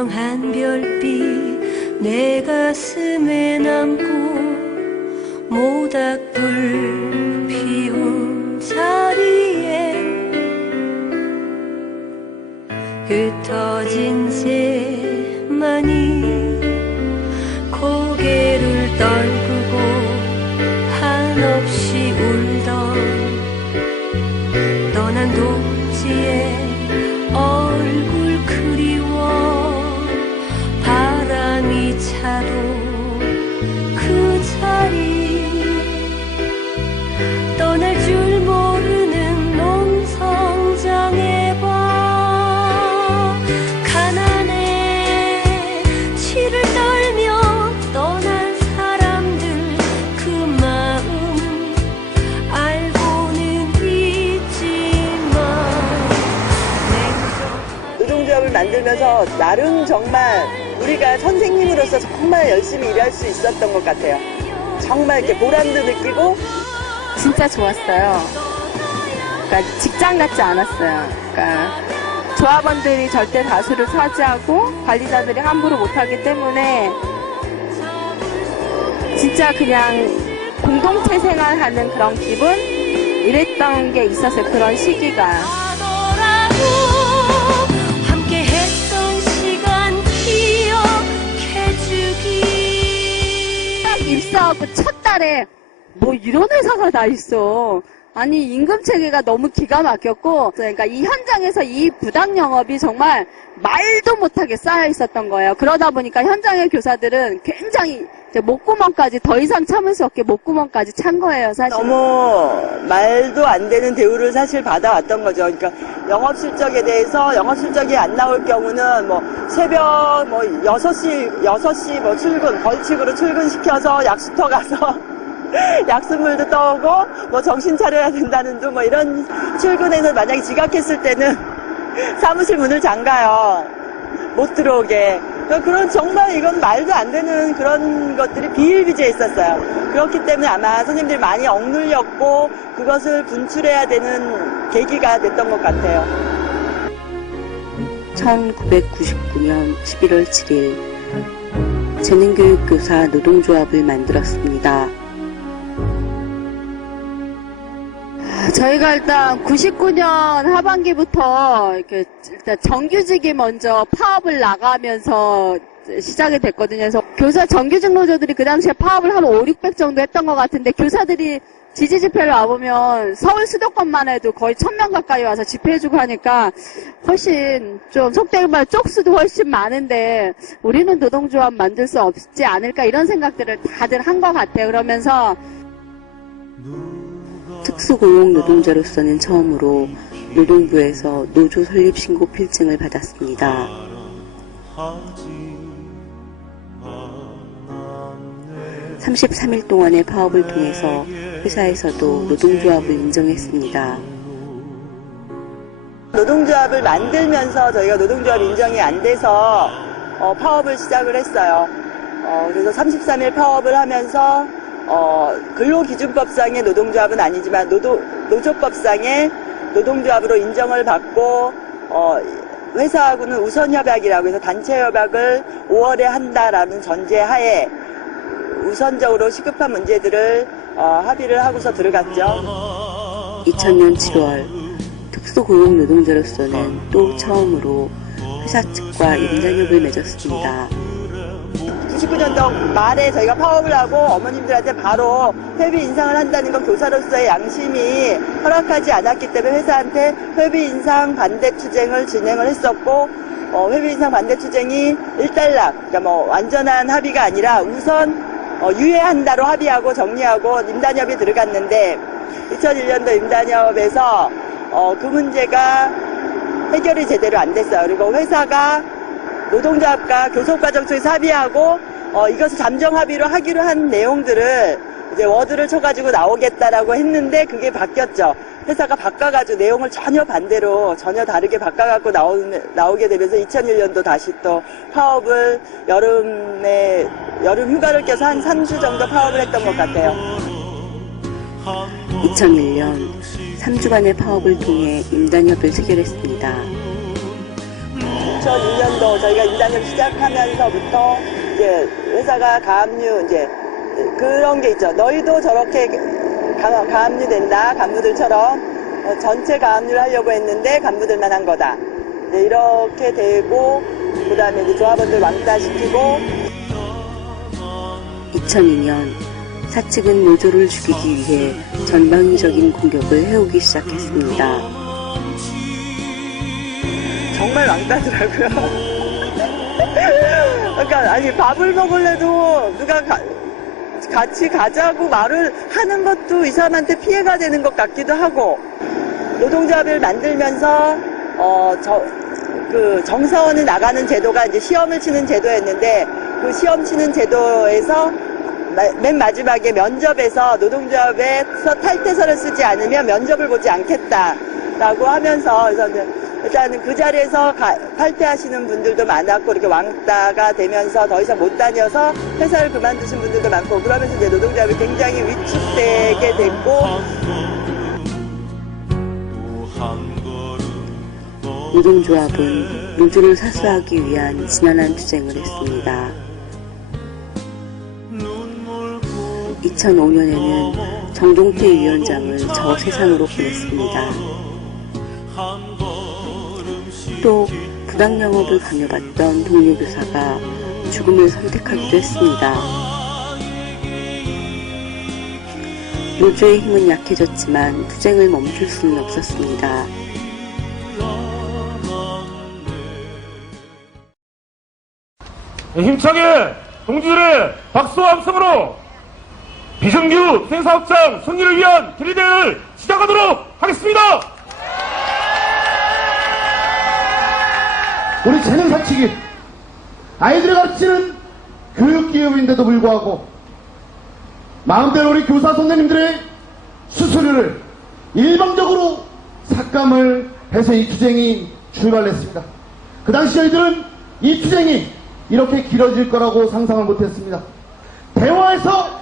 투명한 별빛 내 가슴에 남고 모닥불 피운 자리에 흩어진 새만이 고개를 떨구고 한없이 울던 떠난 독지에 얼굴 그리워 바람이 차도 그 자리 떠날 줄 모르는 농성장의 밤 가난에 치를 떨며 떠난 사람들 그 마음 알고는 있지만 노동조합을 만들면서 나름 정말 우리가 선생님으로서 정말 열심히 일할 수 있었던 것 같아요. 정말 이렇게 보람도 느끼고 진짜 좋았어요. 그러니까 직장 같지 않았어요. 그러니까 조합원들이 절대 다수를 차지하고 관리자들이 함부로 못하기 때문에 진짜 그냥 공동체 생활하는 그런 기분? 이랬던 게 있었어요. 그런 시기가. 함께 했던 시간 기억해주기. 딱 입사하고 첫 달에 뭐 이런 회사가 다 있어. 아니 임금 체계가 너무 기가 막혔고 그러니까 이 현장에서 이 부당 영업이 정말 말도 못하게 쌓여 있었던 거예요. 그러다 보니까 현장의 교사들은 굉장히 이제 목구멍까지 더 이상 참을 수 없게 목구멍까지 찬 거예요, 사실. 너무 말도 안 되는 대우를 사실 받아왔던 거죠. 그러니까 영업 실적에 대해서 영업 실적이 안 나올 경우는 뭐 새벽 뭐 6시 뭐 출근 벌칙으로 출근시켜서 약수터 가서 약수물도 떠오고 뭐 정신 차려야 된다는 둥 뭐 이런 출근해서 만약에 지각했을 때는 사무실 문을 잠가요. 못 들어오게. 그런 정말 이건 말도 안 되는 그런 것들이 비일비재했었어요. 그렇기 때문에 아마 선생님들이 많이 억눌렸고 그것을 분출해야 되는 계기가 됐던 것 같아요. 1999년 11월 7일 재능교육교사 노동조합을 만들었습니다. 저희가 일단 99년 하반기부터 이렇게 일단 정규직이 먼저 파업을 나가면서 시작이 됐거든요. 그래서 교사 정규직 노조들이 그 당시에 파업을 한 5, 600 정도 했던 것 같은데 교사들이 지지 집회를 와보면 서울 수도권만 해도 거의 1000명 가까이 와서 집회해주고 하니까 훨씬 좀 속된 말 쪽수도 훨씬 많은데 우리는 노동조합 만들 수 없지 않을까 이런 생각들을 다들 한 것 같아요. 그러면서 특수고용 노동자로서는 처음으로 노동부에서 노조 설립 신고 필증을 받았습니다. 33일 동안의 파업을 통해서 회사에서도 노동조합을 인정했습니다. 노동조합을 만들면서 저희가 노동조합 인정이 안 돼서 파업을 시작을 했어요. 그래서 33일 파업을 하면서 근로기준법상의 노동조합은 아니지만 노조법상의 노동조합으로 인정을 받고 회사하고는 우선협약이라고 해서 단체협약을 5월에 한다라는 전제하에 우선적으로 시급한 문제들을 합의를 하고서 들어갔죠. 2000년 7월 특수고용 노동자로서는 또 처음으로 회사 측과 임장협을 맺었습니다. 99년도 말에 저희가 파업을 하고 어머님들한테 바로 회비 인상을 한다는 건 교사로서의 양심이 허락하지 않았기 때문에 회사한테 회비 인상 반대 투쟁을 진행을 했었고 회비 인상 반대 투쟁이 일단락, 그러니까 뭐 완전한 합의가 아니라 우선 유예한다로 합의하고 정리하고 임단협이 들어갔는데 2001년도 임단협에서 그 문제가 해결이 제대로 안 됐어요. 그리고 회사가 노동조합과 교섭과정 쪽에서 합의하고 이것을 잠정 합의로 하기로 한 내용들을 이제 워드를 쳐가지고 나오겠다라고 했는데 그게 바뀌었죠. 회사가 바꿔가지고 내용을 전혀 반대로 전혀 다르게 바꿔갖고 나오게 되면서 2001년도 다시 또 파업을 여름 휴가를 껴서 한 3주 정도 파업을 했던 것 같아요. 2001년 3주간의 파업을 통해 임단협을 체결했습니다. 2002년도 저희가 임단협 시작하면서부터 이제 회사가 가압류 이제 그런 게 있죠. 너희도 저렇게 가압류된다. 간부들처럼 전체 가압류를 하려고 했는데 간부들만 한 거다. 네, 이렇게 되고 그다음에 이제 조합원들 왕따시키고 2002년 사측은 노조를 죽이기 위해 전방위적인 공격을 해오기 시작했습니다. 정말 왕따더라고요. 그러니까 아니 밥을 먹을래도 누가 같이 가자고 말을 하는 것도 이 사람한테 피해가 되는 것 같기도 하고 노동조합을 만들면서 그 정사원을 나가는 제도가 이제 시험을 치는 제도였는데 그 시험 치는 제도에서 맨 마지막에 면접에서 노동조합에서 탈퇴서를 쓰지 않으면 면접을 보지 않겠다라고 하면서 그래서 이제 일단은 그 자리에서 탈퇴하시는 분들도 많았고 이렇게 왕따가 되면서 더 이상 못 다녀서 회사를 그만두신 분들도 많고 그러면서 이제 노동조합이 굉장히 위축되게 됐고 노동조합은 노조를 사수하기 위한 지난한 투쟁을 했습니다. 2005년에는 정종태 위원장을 저 세상으로 보냈습니다. 또 부당영업을 강요받던 동료 교사가 죽음을 선택하기도 했습니다. 노조의 힘은 약해졌지만 투쟁을 멈출 수는 없었습니다. 힘차게 동지들의 박수와 함성으로 비정규 생사업장 승리를 위한 결의대회를 시작하도록 하겠습니다. 우리 재능 사측이 아이들을 가르치는 교육기업인데도 불구하고 마음대로 우리 교사 선생님들의 수수료를 일방적으로 삭감을 해서 이 투쟁이 출발했습니다. 그 당시 저희들은 이 투쟁이 이렇게 길어질 거라고 상상을 못했습니다. 대화에서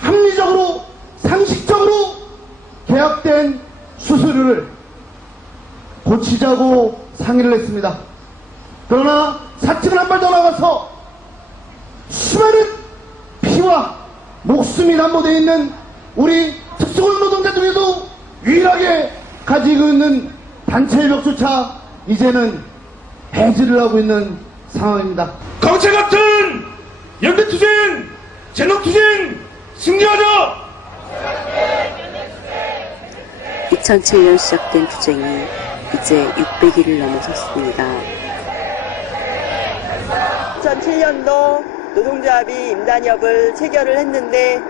합리적으로 상식적으로 계약된 수수료를 고치자고 상의를 했습니다. 그러나 사측은 한 발 더 나가서 수많은 피와 목숨이 남보되어 있는 우리 특수고용 노동자 중에도 유일하게 가지고 있는 단체협약조차 이제는 해지를 하고 있는 상황입니다. 강체 같은 연대투쟁, 재능투쟁 승리하자! 2007년 시작된 투쟁이 이제 600일을 넘어섰습니다. 2007년도 노동조합이 임단협을 체결을 했는데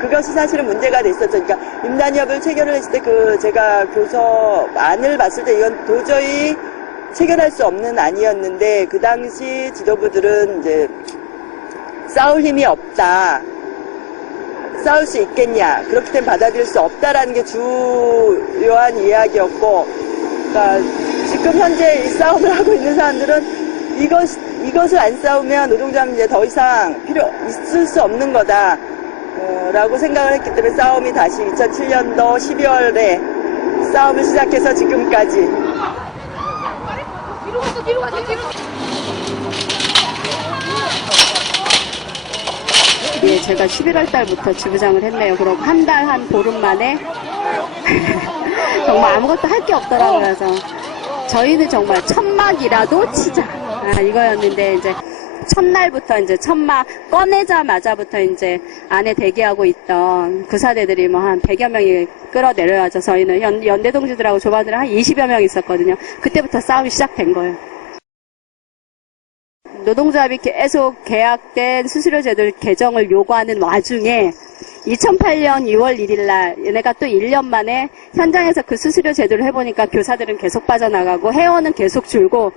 그것이 사실은 문제가 됐었죠. 그러니까 임단협을 체결을 했을 때 제가 교섭안을 봤을 때 이건 도저히 체결할 수 없는 안이었는데 그 당시 지도부들은 이제 싸울 힘이 없다. 싸울 수 있겠냐. 그렇기 때문에 받아들일 수 없다라는 게 주요한 이야기였고 그러니까 지금 현재 이 싸움을 하고 있는 사람들은 이것을 안 싸우면 노동조합은 이제 더 이상 있을 수 없는 거다. 라고 생각을 했기 때문에 싸움이 다시 2007년도 12월에 싸움을 시작해서 지금까지 뒤로 가서 뒤로. 예, 제가 11월 달부터 지부장을 했네요. 그럼 한 달 한 보름 만에 정말 아무것도 할 게 없더라고요. 그래서 저희는 정말 천막이라도 치자 이거였는데 이제 첫날부터 이제 천막 꺼내자마자부터 이제 안에 대기하고 있던 구사대들이 뭐 한 100여 명이 끌어내려와서 저희는 연대 동지들하고 조반들이 한 20여 명 있었거든요. 그때부터 싸움이 시작된 거예요. 노동조합이 계속 계약된 수수료 제도 개정을 요구하는 와중에 2008년 2월 1일 날 얘네가 또 1년 만에 현장에서 그 수수료 제도를 해보니까 교사들은 계속 빠져나가고 회원은 계속 줄고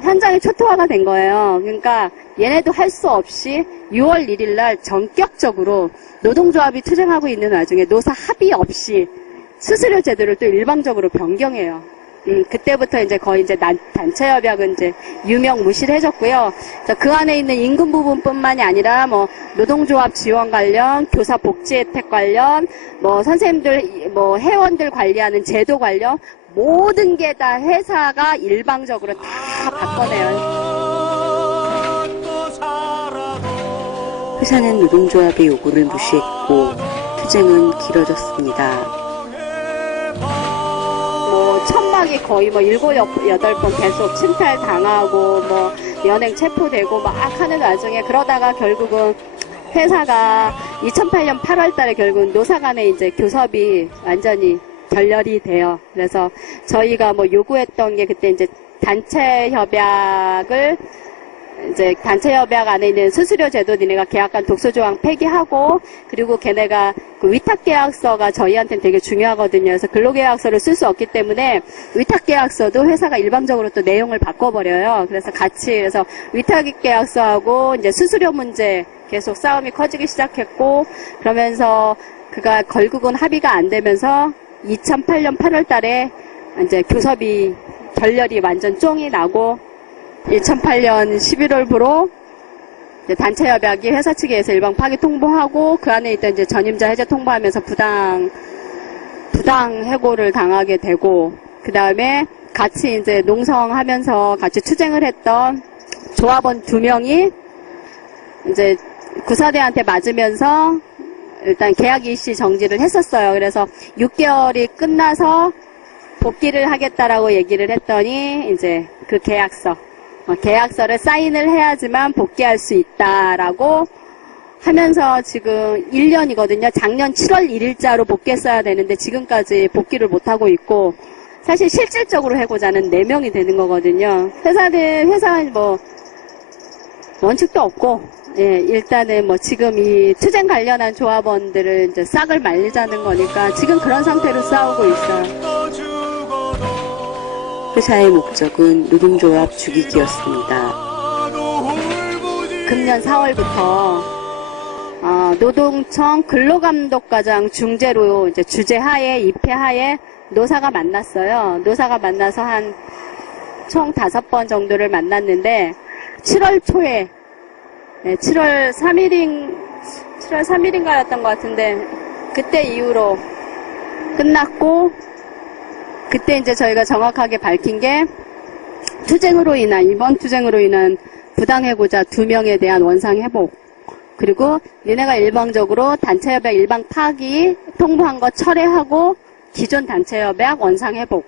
현장이 초토화가 된 거예요. 그러니까 얘네도 할 수 없이 6월 1일 날 전격적으로 노동조합이 투쟁하고 있는 와중에 노사 합의 없이 수수료 제도를 또 일방적으로 변경해요. 그때부터 이제 거의 이제 단체협약은 이제 유명무실을 해졌고요. 그 안에 있는 임금 부분뿐만이 아니라 뭐 노동조합 지원 관련, 교사 복지 혜택 관련, 뭐 선생님들, 뭐 회원들 관리하는 제도 관련 모든 게 다 회사가 일방적으로 다 바꿔내요. 회사는 노동조합의 요구를 무시했고 투쟁은 길어졌습니다. 뭐 천막이 거의 뭐 7, 8번 계속 침탈당하고 뭐 연행 체포되고 막 하는 와중에 그러다가 결국은 회사가 2008년 8월 달에 결국은 노사 간의 이제 교섭이 완전히 결렬이 돼요. 그래서 저희가 뭐 요구했던 게 그때 이제 단체 협약 안에 있는 수수료 제도 니네가 계약간 독소조항 폐기하고, 그리고 걔네가 그 위탁계약서가 저희한테는 되게 중요하거든요. 그래서 근로계약서를 쓸 수 없기 때문에 위탁계약서도 회사가 일방적으로 또 내용을 바꿔버려요. 그래서 위탁계약서하고 이제 수수료 문제 계속 싸움이 커지기 시작했고, 그러면서 그가 결국은 합의가 안 되면서 2008년 8월 달에 이제 교섭이 결렬이 완전 쫑이 나고, 2008년 11월부로 단체 협약이 회사 측에서 일방 파기 통보하고 그 안에 있던 이제 전임자 해제 통보하면서 부당 해고를 당하게 되고, 그 다음에 같이 이제 농성하면서 같이 투쟁을 했던 조합원 2명이 이제 구사대한테 맞으면서 일단 계약 일시 정지를 했었어요. 그래서 6개월이 끝나서 복귀를 하겠다라고 얘기를 했더니 이제 그 계약서를 사인을 해야지만 복귀할 수 있다라고 하면서 지금 1년이거든요. 작년 7월 1일자로 복귀했어야 되는데 지금까지 복귀를 못하고 있고, 사실 실질적으로 해고자는 4명이 되는 거거든요. 회사는 뭐 원칙도 없고, 예, 일단은 뭐 지금 이 투쟁 관련한 조합원들을 이제 싹을 말리자는 거니까 지금 그런 상태로 싸우고 있어요. 회사의 목적은 노동조합 죽이기였습니다. 금년 4월부터 노동청 근로감독과장 중재로 이제 주재하에 입회하에 노사가 만났어요. 노사가 만나서 한 총 5번 정도를 만났는데 7월 초에 7월 3일인가였던 것 같은데 그때 이후로 끝났고, 그때 이제 저희가 정확하게 밝힌 게 이번 투쟁으로 인한 부당해고자 2명에 대한 원상회복, 그리고 니네가 일방적으로 단체협약 일방 파기 통보한 거 철회하고 기존 단체협약 원상회복,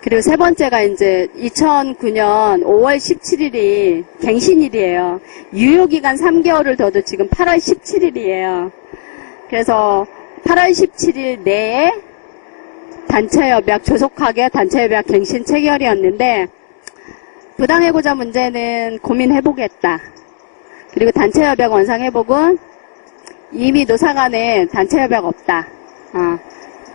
그리고 세 번째가 이제 2009년 5월 17일이 갱신일이에요. 유효기간 3개월을 둬도 지금 8월 17일이에요. 그래서 8월 17일 내에 조속하게 단체협약 갱신 체결이었는데, 부당해고자 문제는 고민해보겠다. 그리고 단체협약 원상회복은 이미 노사 간에 단체협약 없다.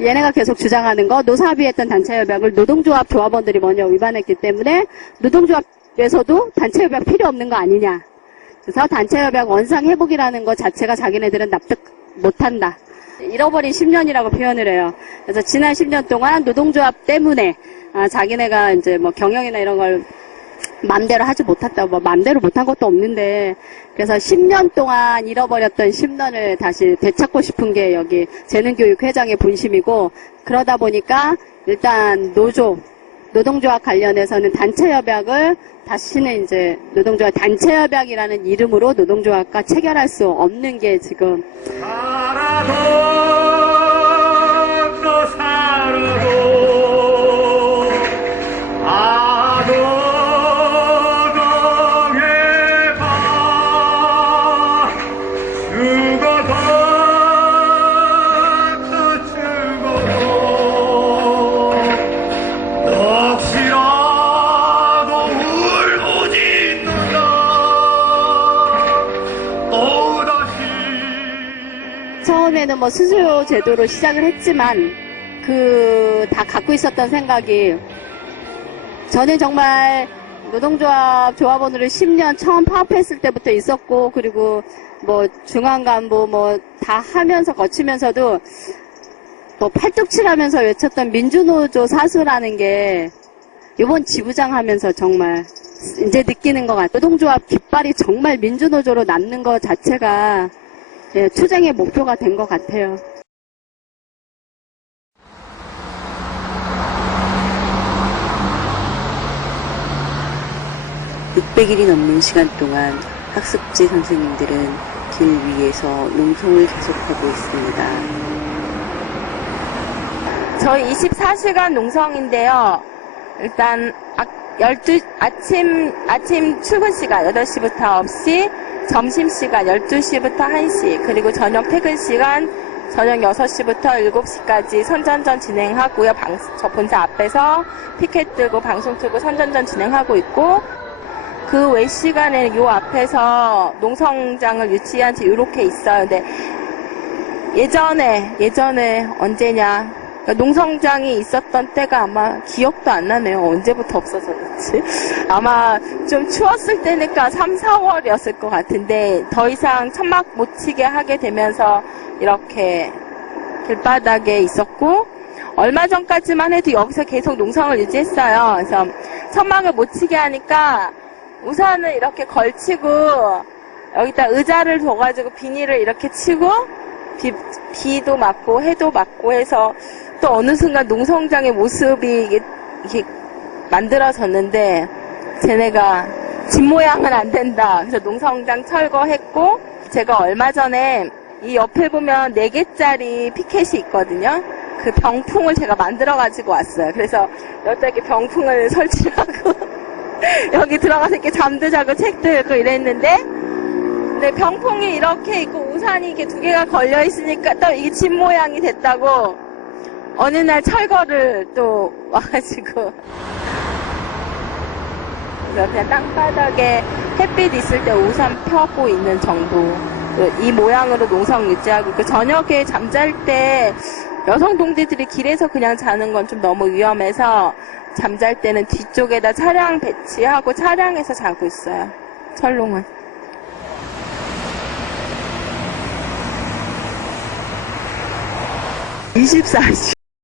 얘네가 계속 주장하는 거, 노사 합의했던 단체협약을 노동조합 조합원들이 먼저 위반했기 때문에 노동조합에서도 단체협약 필요 없는 거 아니냐. 그래서 단체협약 원상회복이라는 거 자체가 자기네들은 납득 못한다. 잃어버린 10년이라고 표현을 해요. 그래서 지난 10년 동안 노동조합 때문에 자기네가 이제 뭐 경영이나 이런 걸 맘대로 하지 못했다고, 뭐 맘대로 못한 것도 없는데, 그래서 10년 동안 잃어버렸던 10년을 다시 되찾고 싶은 게 여기 재능교육회장의 본심이고, 그러다 보니까 일단 노동조합 관련해서는 단체협약을 다시는 이제 노동조합 단체협약이라는 이름으로 노동조합과 체결할 수 없는 게 지금 처음에는 뭐 수수료 제도로 시작을 했지만 다 갖고 있었던 생각이, 저는 정말 노동조합 조합원으로 10년 처음 파업했을 때부터 있었고, 그리고 뭐 중앙간부 뭐 다 하면서 거치면서도 뭐 팔뚝칠하면서 외쳤던 민주노조 사수라는 게 이번 지부장 하면서 정말 이제 느끼는 것 같아요. 노동조합 깃발이 정말 민주노조로 남는 것 자체가 투쟁의 목표가 된 것 같아요. 600일이 넘는 시간 동안 학습지 선생님들은 길 위에서 농성을 계속하고 있습니다. 저희 24시간 농성인데요. 일단 아침 출근 시간 8시부터 9시, 점심시간 12시부터 1시, 그리고 저녁 퇴근 시간 저녁 6시부터 7시까지 선전전 진행하고요. 저 본사 앞에서 피켓 들고 방송 틀고 선전전 진행하고 있고, 그 외 시간에는 요 앞에서 농성장을 유치한 지 이렇게 있어요. 근데 예전에 언제냐, 그러니까 농성장이 있었던 때가 아마 기억도 안 나네요. 언제부터 없어졌는지. 아마 좀 추웠을 때니까 3, 4월이었을 것 같은데, 더 이상 천막 못 치게 하게 되면서 이렇게 길바닥에 있었고, 얼마 전까지만 해도 여기서 계속 농성을 유지했어요. 그래서 천막을 못 치게 하니까 우산을 이렇게 걸치고 여기다 의자를 둬가지고 비닐을 이렇게 치고 비도 맞고 해도 맞고 해서 또 어느 순간 농성장의 모습이 이게 만들어졌는데, 쟤네가 집 모양은 안 된다. 그래서 농성장 철거했고, 제가 얼마 전에 이 옆에 보면 4개짜리 피켓이 있거든요. 그 병풍을 제가 만들어 가지고 왔어요. 그래서 여기다 이렇게 병풍을 설치하고 여기 들어가서 이렇게 잠도 자고 책도 읽고 이랬는데, 근데 병풍이 이렇게 있고 우산이 이렇게 2개가 걸려 있으니까 또 이게 집 모양이 됐다고 어느 날 철거를 또 와가지고, 그래서 그냥 땅바닥에 햇빛 있을 때 우산 펴고 있는 정도. 이 모양으로 농성 유지하고 있고, 저녁에 잠잘 때 여성 동지들이 길에서 그냥 자는 건 좀 너무 위험해서 잠잘 때는 뒤쪽에다 차량 배치하고 차량에서 자고 있어요. 철롱은. 24시